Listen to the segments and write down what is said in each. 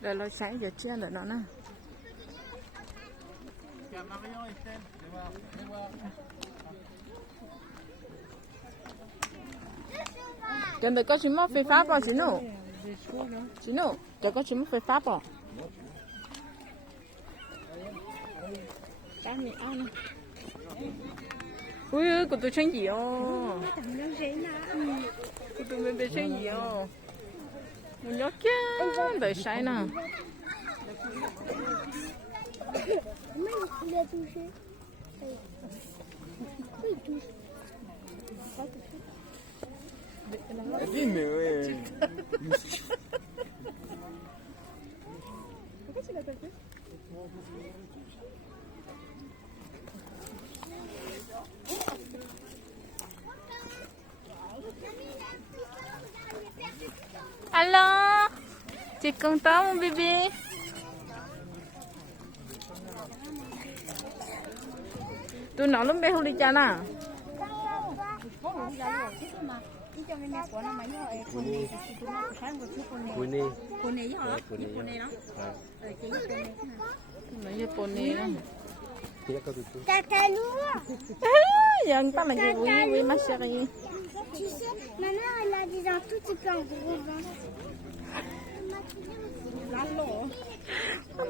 Rồi nó sáng giờ chia rồi nó nè. Cái này có chim phơi phá bao chị nụ, giờ có chim phơi phá bao. Cái này ăn nè. Ui, của tôi chân gì ô? Của tôi mình bị chân gì ô? Mình nhớ kia, đợi sai nè. Il a touché. Oui, il touche. Vas-y, mais ouais. Pourquoi tu l'as pas fait? Alo, chị content mon bébé? Tôi nói lúc bé không đi cha nè. Nói với pony đó. Tata nous. Dân ta là gì oui ma chérie. Tu sais, ma mère elle a des un tout petit peu en gros ventre.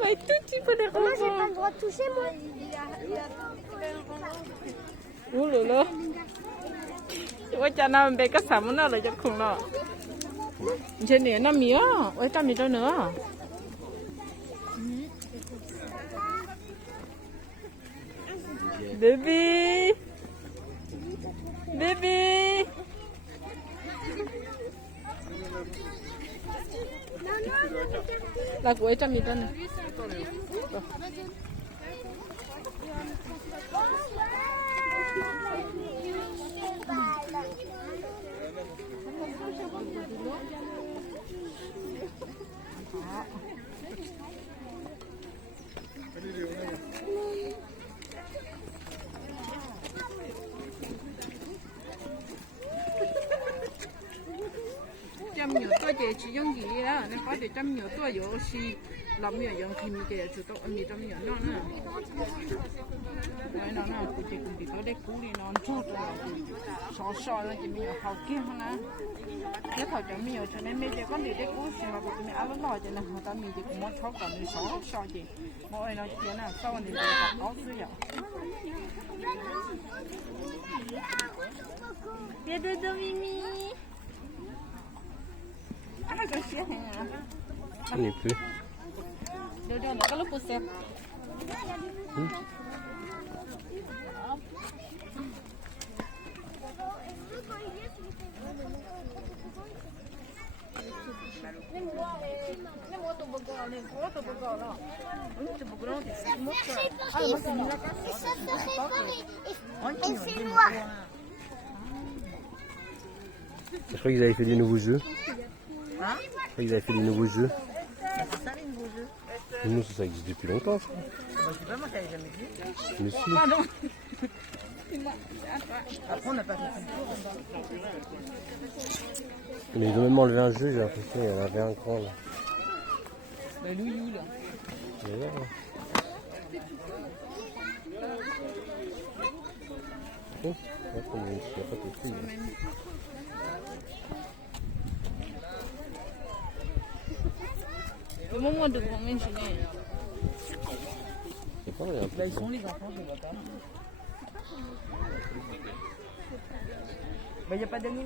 Mais tout petit peu de Moi j'ai pas rose. le droit de toucher moi. Ủa lửa lửa. Ủa cha nào bé có sắm nó là cho khủng đó. Trên này nó mía, ôi ta mía đâu nữa. Baby, baby. Là của trăm mì đâu này. Trăm nhiều tôi chỉ chỉ dùng gì đó, nên có thể trăm nhiều tôi có si làm nhiều dùng khi mình chỉ chủ động ăn nhiều trăm nhiều nó nè, nói nó nè, tôi chỉ cần bị tôi để cú đi nó chút rồi, sò nó chỉ mình học kia hơn á, nếu học chậm nhiều cho nên bây giờ con đi để cú xí mà tụi mình ăn nó lòi cho nên họ ta mình chỉ cũng muốn chó còn mình sò gì, mỗi nó chỉ là sau này mình học có thứ gì. Biết được đâu Mimi. Ah, cái xe này à? On n'est plus. Được rồi, nó có lúc xe. Et c'est noir. Je crois qu'ils avaient fait des nouveaux jeux. Hein? Je crois qu'ils avaient fait des nouveaux jeux. C'est ça les nouveaux jeux? Nous, ça existe depuis longtemps, je crois. Je sais pas, moi je l'avais jamais vu. Mais si. Pardon. Après on n'a pas fait Mais ils ont même enlevé un jeu, j'ai l'impression. Il y en avait un grand là. le loulou là. Mais là, oh, là, comme il n'y a pas de filles. Le moment de grand imaginer. C'est pas vrai, un peu. Là ils sont les enfants, je vois pas. Il n'y a pas d'animaux.